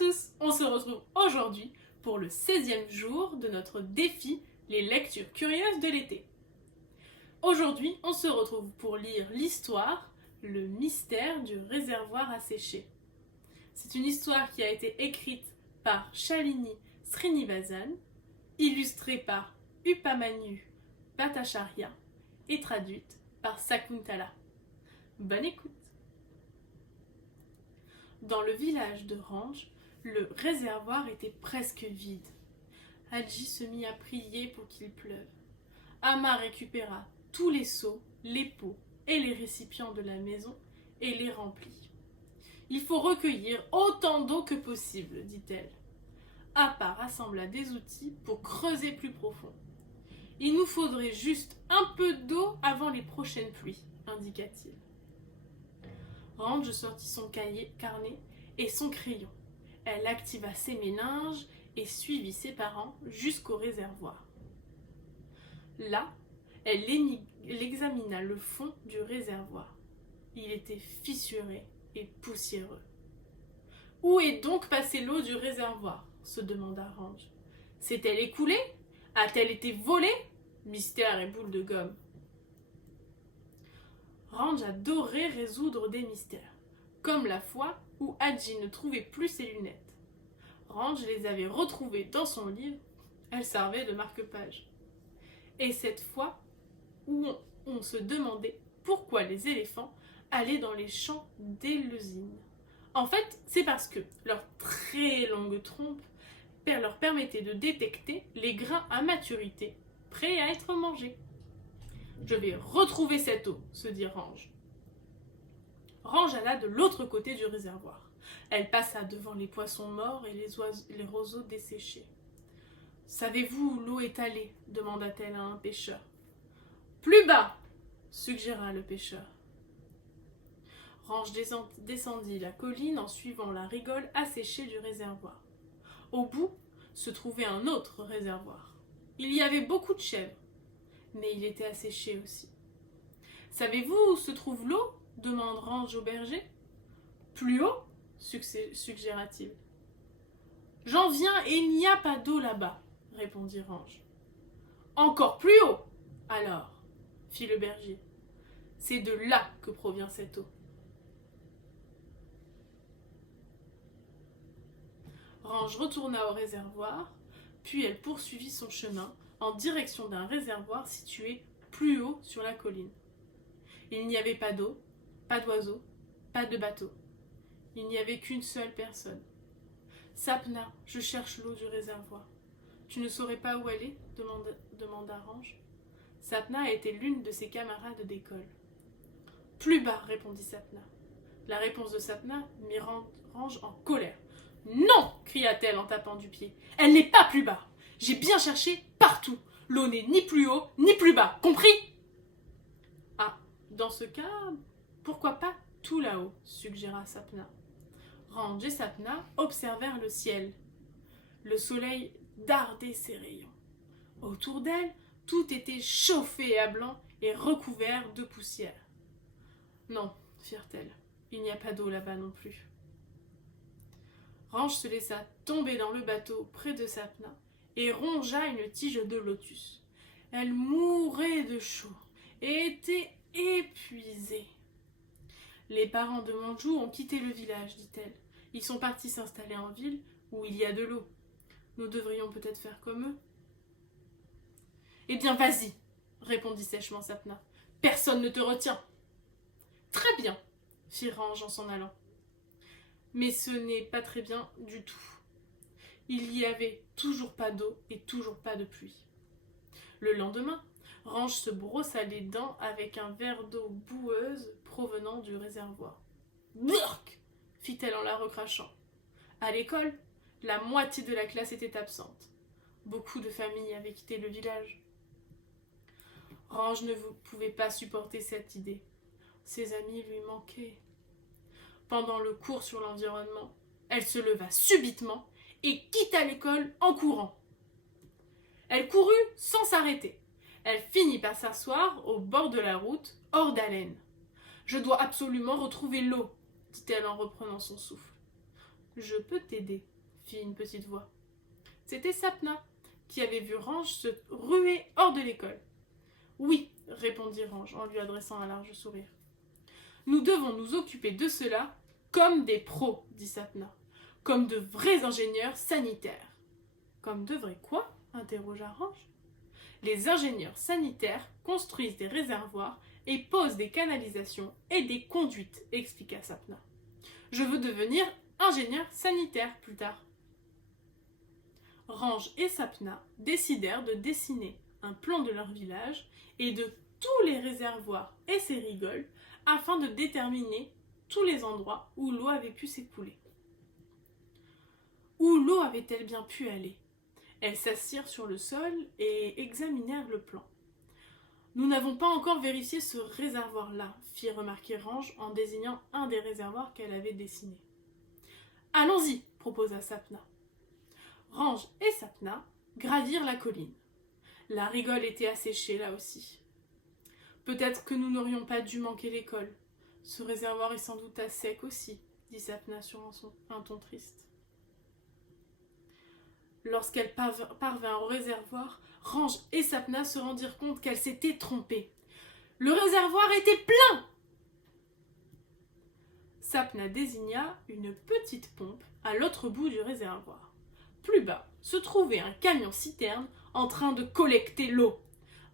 tous, on se retrouve aujourd'hui pour le 16e jour de notre défi Les lectures curieuses de l'été. Aujourd'hui, on se retrouve pour lire l'histoire Le mystère du réservoir asséché. C'est une histoire qui a été écrite par Shalini Srinivasan, illustrée par Upamanu Bhattacharya et traduite par Sakuntala. Bonne écoute! Dans le village de Ranj, le réservoir était presque vide. Hadji se mit à prier pour qu'il pleuve. Amma récupéra tous les seaux, les pots et les récipients de la maison et les remplit. « Il faut recueillir autant d'eau que possible, dit-elle. Appa rassembla des outils pour creuser plus profond. « Il nous faudrait juste un peu d'eau avant les prochaines pluies, indiqua-t-il. Ranj sortit son carnet et son crayon. Elle activa ses méninges et suivit ses parents jusqu'au réservoir. Là, elle examina le fond du réservoir. Il était fissuré et poussiéreux. « Où est donc passée l'eau du réservoir ?» se demanda Ranj. « S'est-elle écoulée? A-t-elle été volée? Mystère et boule de gomme. » Ranj adorait résoudre des mystères, comme la fois où Hadji ne trouvait plus ses lunettes. Ranj les avait retrouvées dans son livre, elles servaient de marque-page. Et cette fois où on se demandait pourquoi les éléphants allaient dans les champs d'Éleusis. En fait, c'est parce que leur très longue trompe leur permettait de détecter les grains à maturité, prêts à être mangés. « Je vais retrouver cette eau, se dit Ranj. Ranj alla de l'autre côté du réservoir. Elle passa devant les poissons morts et les roseaux desséchés. « Savez-vous où l'eau est allée ?» demanda-t-elle à un pêcheur. « Plus bas !» suggéra le pêcheur. Ranj descendit la colline en suivant la rigole asséchée du réservoir. Au bout se trouvait un autre réservoir. Il y avait beaucoup de chèvres, mais il était asséché aussi. « Savez-vous où se trouve l'eau ?» demande Ranj au berger. « Plus haut ?» suggéra-t-il. « J'en viens et il n'y a pas d'eau là-bas, » répondit Ranj. « Encore plus haut, alors, » fit le berger. « C'est de là que provient cette eau. » Ranj retourna au réservoir, puis elle poursuivit son chemin en direction d'un réservoir situé plus haut sur la colline. Il n'y avait pas d'eau, pas d'oiseaux, pas de bateau. Il n'y avait qu'une seule personne. « Sapna, je cherche l'eau du réservoir. Tu ne saurais pas où aller ?» demanda Ranj. Sapna était l'une de ses camarades d'école. « Plus bas !» répondit Sapna. La réponse de Sapna mit Ranj en colère. « Non !» cria-t-elle en tapant du pied. « Elle n'est pas plus bas. J'ai bien cherché partout. L'eau n'est ni plus haut, ni plus bas. Compris ?» Ah, dans ce cas, pourquoi pas tout là-haut, suggéra Sapna. Ranj et Sapna observèrent le ciel. Le soleil dardait ses rayons. Autour d'elle, tout était chauffé à blanc et recouvert de poussière. Non, firent-elles, il n'y a pas d'eau là-bas non plus. Ranj se laissa tomber dans le bateau près de Sapna et rongea une tige de lotus. Elle mourait de chaud et était épuisée. Les parents de Manjou ont quitté le village, dit-elle. Ils sont partis s'installer en ville où il y a de l'eau. Nous devrions peut-être faire comme eux. Eh bien, vas-y, répondit sèchement Sapna. Personne ne te retient. Très bien, fit Ranj en s'en allant. Mais ce n'est pas très bien du tout. Il y avait toujours pas d'eau et toujours pas de pluie. Le lendemain, Ranj se brossa les dents avec un verre d'eau boueuse provenant du réservoir. « Burk !» fit-elle en la recrachant. À l'école, la moitié de la classe était absente. Beaucoup de familles avaient quitté le village. Ranj ne pouvait pas supporter cette idée. Ses amis lui manquaient. Pendant le cours sur l'environnement, elle se leva subitement et quitta l'école en courant. Elle courut sans s'arrêter. Elle finit par s'asseoir au bord de la route, hors d'haleine. « Je dois absolument retrouver l'eau, dit-elle en reprenant son souffle. Je peux t'aider, fit une petite voix. C'était Sapna, qui avait vu Range se ruer hors de l'école. Oui, répondit Range en lui adressant un large sourire. Nous devons nous occuper de cela comme des pros, dit Sapna, comme de vrais ingénieurs sanitaires. Comme de vrais quoi interrogea Range. Les ingénieurs sanitaires construisent des réservoirs et posent des canalisations et des conduites, expliqua Sapna. Je veux devenir ingénieur sanitaire plus tard. Range et Sapna décidèrent de dessiner un plan de leur village et de tous les réservoirs et ses rigoles afin de déterminer tous les endroits où l'eau avait pu s'écouler. Où l'eau avait-elle bien pu aller? Elles s'assirent sur le sol et examinèrent le plan. Nous n'avons pas encore vérifié ce réservoir-là, fit remarquer Range en désignant un des réservoirs qu'elle avait dessiné. Allons-y, proposa Sapna. Range et Sapna gravirent la colline. La rigole était asséchée là aussi. Peut-être que nous n'aurions pas dû manquer l'école. Ce réservoir est sans doute à sec aussi, dit Sapna sur un ton triste. Lorsqu'elle parvint au réservoir, Range et Sapna se rendirent compte qu'elles s'étaient trompées. Le réservoir était plein! Sapna désigna une petite pompe à l'autre bout du réservoir. Plus bas se trouvait un camion-citerne en train de collecter l'eau.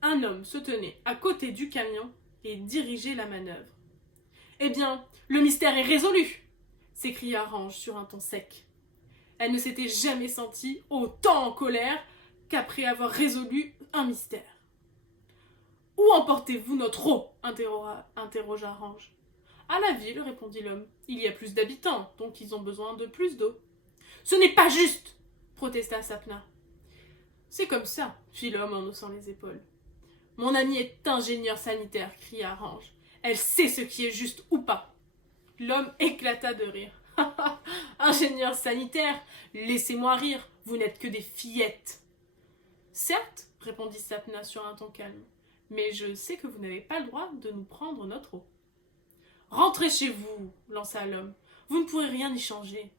Un homme se tenait à côté du camion et dirigeait la manœuvre. « Eh bien, le mystère est résolu !» s'écria Range sur un ton sec. Elle ne s'était jamais sentie autant en colère qu'après avoir résolu un mystère. « Où emportez-vous notre eau ?» interrogea Range. « À la ville, répondit l'homme. Il y a plus d'habitants, donc ils ont besoin de plus d'eau. »« Ce n'est pas juste !» protesta Sapna. « C'est comme ça, fit l'homme en haussant les épaules. Mon amie est ingénieure sanitaire, cria Range. Elle sait ce qui est juste ou pas. L'homme éclata de rire. Ingénieur sanitaire, laissez-moi rire, vous n'êtes que des fillettes. Certes, répondit Sapna sur un ton calme, mais je sais que vous n'avez pas le droit de nous prendre notre eau. Rentrez chez vous, lança l'homme, vous ne pourrez rien y changer.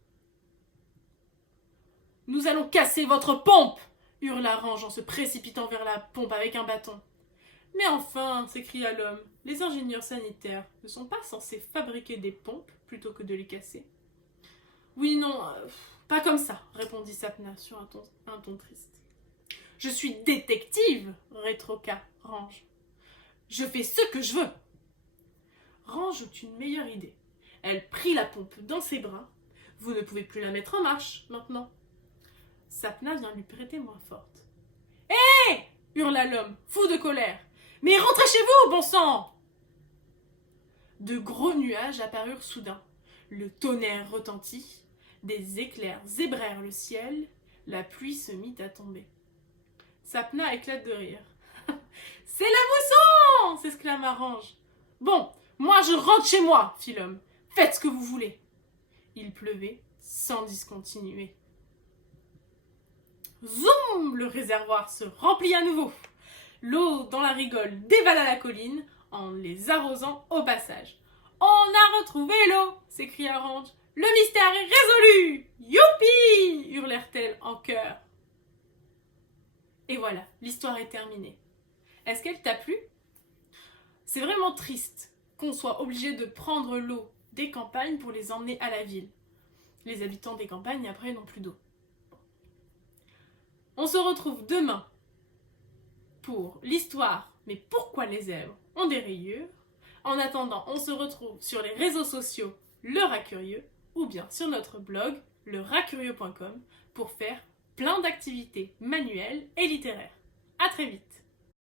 Nous allons casser votre pompe, hurla Range en se précipitant vers la pompe avec un bâton. Mais enfin, s'écria l'homme, les ingénieurs sanitaires ne sont pas censés fabriquer des pompes plutôt que de les casser. Oui, non, pas comme ça, répondit Sapna sur un ton triste. Je suis détective, rétroqua Range. Je fais ce que je veux. Range eut une meilleure idée. Elle prit la pompe dans ses bras. Vous ne pouvez plus la mettre en marche, maintenant. Sapna vient lui prêter main forte. Hé hurla l'homme, fou de colère. Mais rentrez chez vous, bon sang! De gros nuages apparurent soudain. Le tonnerre retentit, des éclairs zébrèrent le ciel, la pluie se mit à tomber. Sapna éclate de rire. « C'est la mousson !» s'exclama Range. « Bon, moi je rentre chez moi, fit l'homme. Faites ce que vous voulez. » Il pleuvait sans discontinuer. Zoom! Le réservoir se remplit à nouveau. L'eau dans la rigole dévala la colline en les arrosant au passage. « On a retrouvé l'eau !» s'écria Range. « Le mystère est résolu !»« Youpi !» hurlèrent-elles en chœur. Et voilà, l'histoire est terminée. Est-ce qu'elle t'a plu? C'est vraiment triste qu'on soit obligé de prendre l'eau des campagnes pour les emmener à la ville. Les habitants des campagnes, après, n'ont plus d'eau. On se retrouve demain pour l'histoire « Mais pourquoi les zèbres ont des rayures ?» En attendant, on se retrouve sur les réseaux sociaux Le Rat Curieux ou bien sur notre blog leratcurieux.com pour faire plein d'activités manuelles et littéraires. À très vite!